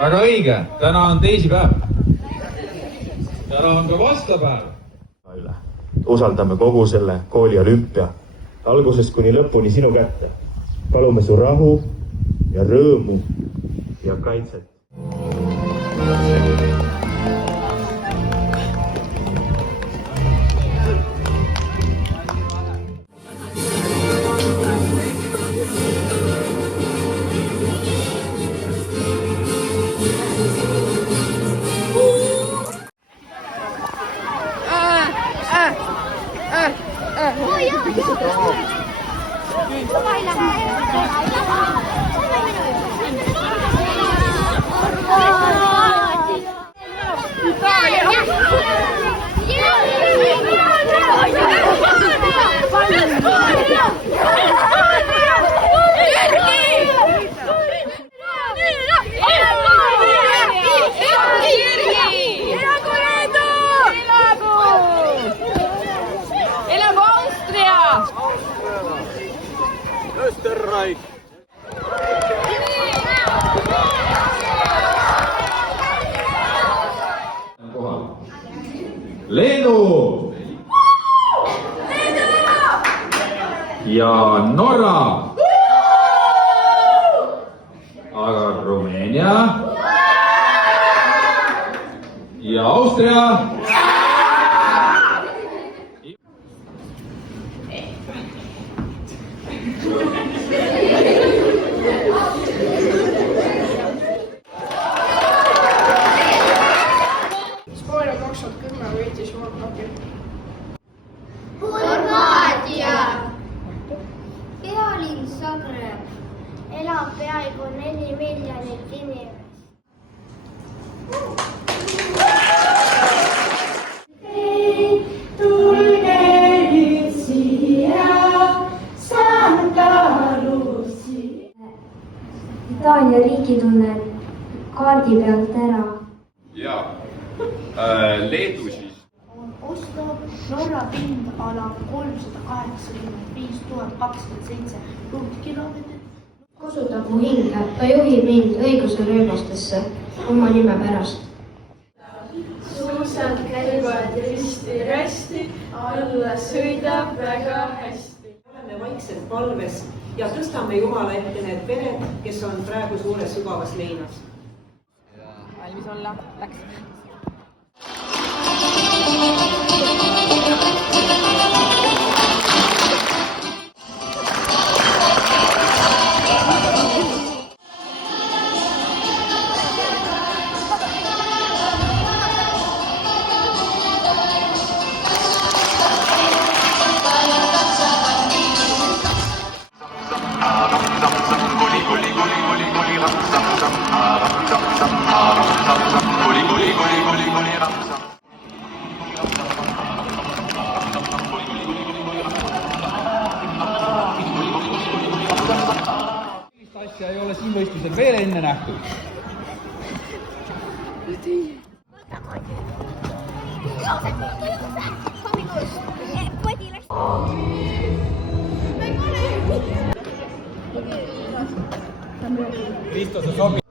Väga õige, täna on teisipäev. Täna on ka vastapäev. Usaldame kogu selle kooli olümpia algusest kuni lõpuni sinu kätte. Palume su rahu ja rõõmu ja kaitset. Österreich! Leedu! Ja Norra! Aga Rumeenia! Ja Austria! Hispaania 2010 võitis World Cupi. Horvaatia! Pealinn Zagreb. Elab peaaegu 4 miljonit inimest. Tulge nüüd siia, Santa Lucia. Itaalia riigitunnel kaardi pealt ära. Ja, Leedu siis. Oslo, Norra pindala 385 227 ruutkilomeetrit. Kosutab mu hinge, ta juhib mind õiguse rööbastesse oma nime pärast. Suusad käivad risti-rästi, alla sõidab väga hästi. Oleme vaikselt palves ja tõstame Jumala ette need pered, kes on praegu suures sügavas leinas. Valmis olla, läks. Asja ei ole siin võistlusel veel enne nähtud. Kristo, sa sobib.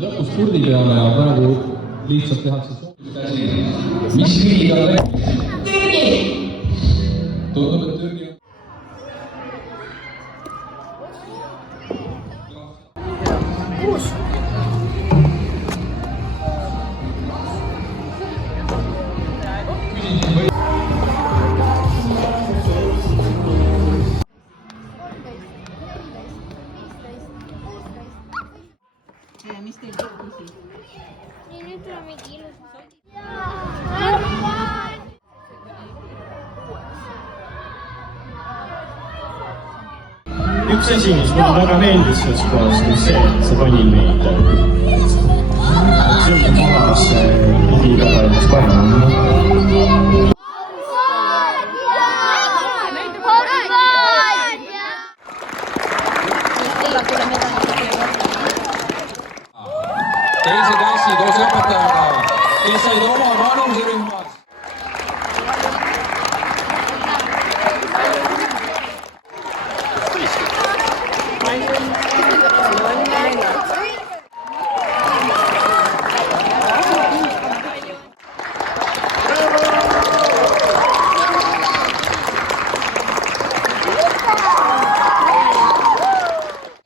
lõpus kurdi peale ja praegu lihtsalt tehakse soovituskäsi. Mis liiga läbi? Türgi! Tundub, et Türgi on... Kuus. Mis teil küsis? Nii, nüüd tuleb mingi ilus. üks asi, mis mulle väga meeldis selles kohas, on see, et sa panid meid selge kohas liiga palju parem. Teise klassi koos õpetajaga, kes said oma vanuserühmas.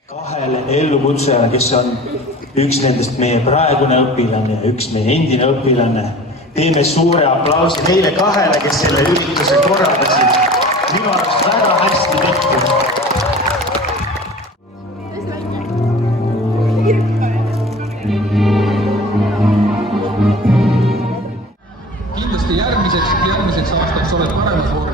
Kahele ellukutsujale, kes on üks nendest meie praegune õpilane ja üks meie endine õpilane. Teeme suure aplausi neile kahele, kes selle ürituse korraldasid. Minu arust väga hästi tehtud. Kindlasti järgmiseks aastaks oled paremas vormis.